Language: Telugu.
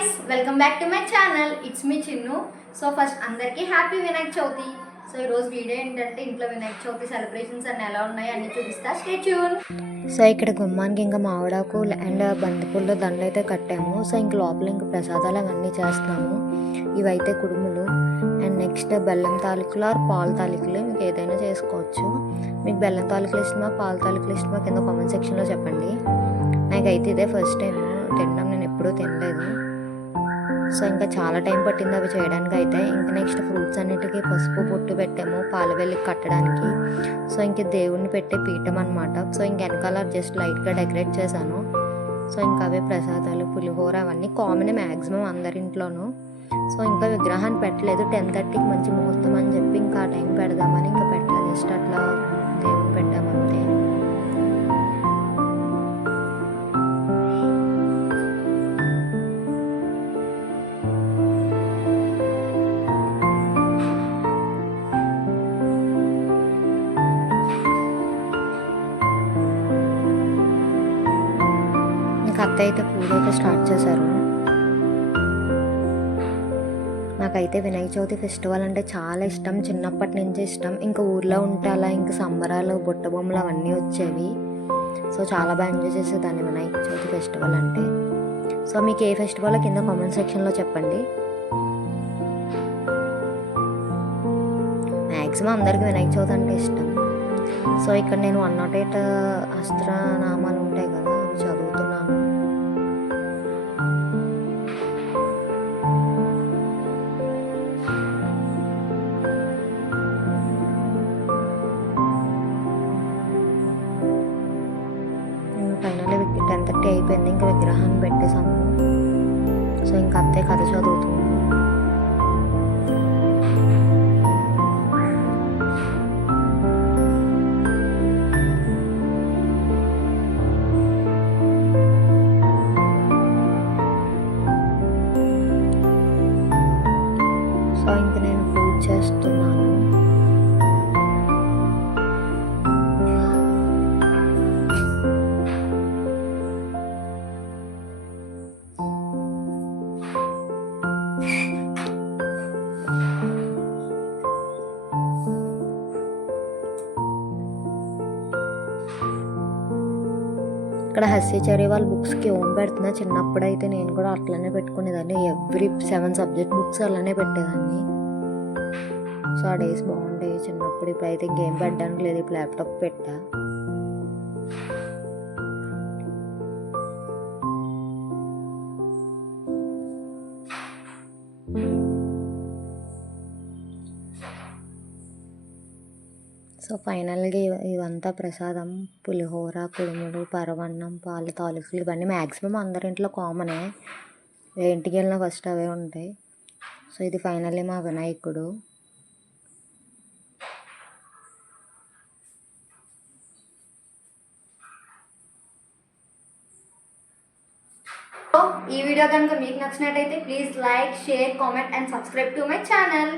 Guys, welcome back to my channel. It's me Chinnu. So first అందరికీ హ్యాపీ వినాయక చవితి. సో ఈరోజు వీడియో ఏంటంటే ఇంట్లో వినాయక చవితి సెలబ్రేషన్స్ అన్ని ఎలా ఉన్నాయి అన్ని చూపిస్తా. Stay tune. సో ఇక్కడ గుమ్మానికి ఇంకా మామిడాకు అండ్ బంతిపూల్లో దండలు అయితే కట్టాము. సో ఇంక లోపల ఇంకా ప్రసాదాలు అవన్నీ చేస్తున్నాము. ఇవైతే కుడుములు అండ్ నెక్స్ట్ బెల్లం తాలికలు ఆర్ పాలు తాలికలు మీకు ఏదైనా చేసుకోవచ్చు. మీకు బెల్లం తాలికలు ఇష్టమా పాలు తాలికలు ఇష్టమా కింద కామెంట్ సెక్షన్లో చెప్పండి. నాకైతే ఇదే ఫస్ట్ టైం తినడం, నేను ఎప్పుడూ తినలేదు. సో ఇంకా చాలా టైం పట్టింది అవి చేయడానికి. అయితే ఇంకా నెక్స్ట్ ఫ్రూట్స్ అన్నిటికీ పసుపు బొట్టు పెట్టాము పాలవెల్లికి కట్టడానికి. సో ఇంక దేవుణ్ణి పెట్టే పీఠం అనమాట. సో ఇంక వెనకాల జస్ట్ లైట్గా డెకరేట్ చేశాను. సో ఇంకా అవే ప్రసాదాలు పులిహోర అవన్నీ కామన్ మ్యాక్సిమం అందరింట్లోనూ. సో ఇంకా విగ్రహాన్ని పెట్టలేదు, 10:30కి మంచి ముహూర్తం అని చెప్పి ఇంకా ఆ టైం పెడదామని ఇంకా పెట్టలేదు. జస్ట్ అట్లా దేవుని పెట్టామంతే. అత్త అయితే పూజ అయితే స్టార్ట్ చేశారు. నాకైతే వినాయక చవితి ఫెస్టివల్ అంటే చాలా ఇష్టం, చిన్నప్పటి నుంచి ఇష్టం. ఇంకా ఊర్లో ఉంటే అలా ఇంకా సంబరాలు బుట్ట బొమ్మలు అవన్నీ వచ్చేవి. సో చాలా బాగా ఎంజాయ్ చేసేదాన్ని వినాయక చవితి ఫెస్టివల్ అంటే. సో మీకు ఏ ఫెస్టివల్ కింద కామెంట్ సెక్షన్లో చెప్పండి. మ్యాక్సిమం అందరికీ వినాయక చవితి అంటే ఇష్టం. సో ఇక్కడ నేను 108 అస్త్రనామాలు ఉంటాయి కదా, అవి చదువుతున్నాను. ఫైనల్లీ 10:30 అయిపోయింది, ఇంకా విగ్రహాన్ని పెట్టేసాము. సో ఇంకా అత్తే కథ చదువుతుంది. సో ఇంక నేను పూజ చేస్తున్నాను. ఇక్కడ హస్యచర్య వాళ్ళ బుక్స్కి ఓం పెడుతున్నా. చిన్నప్పుడు అయితే నేను కూడా అట్లనే పెట్టుకునేదాన్ని, ఎవ్రీ 7 సబ్జెక్ట్ బుక్స్ అలానే పెట్టేదాన్ని. సో ఆ డేస్ బాగుండేవి చిన్నప్పుడు. ఇప్పుడైతే గేమ్ పెట్టడానికి లేదు, ఇప్పుడు ల్యాప్టాప్ పెట్టా. సో ఫైనల్గా ఇవంతా ప్రసాదం పులిహోర కుడుములు పరవన్నం పాలు తాలికలు ఇవన్నీ మ్యాక్సిమం అందరింట్లో కామనే. ఏ ఇంటికి వెళ్ళినా ఫస్ట్ అవే ఉంటాయి. సో ఇది ఫైనల్లీ మా వినాయకుడు. ఈ వీడియో కనుక మీకు నచ్చినట్టయితే please like share comment and subscribe to my channel.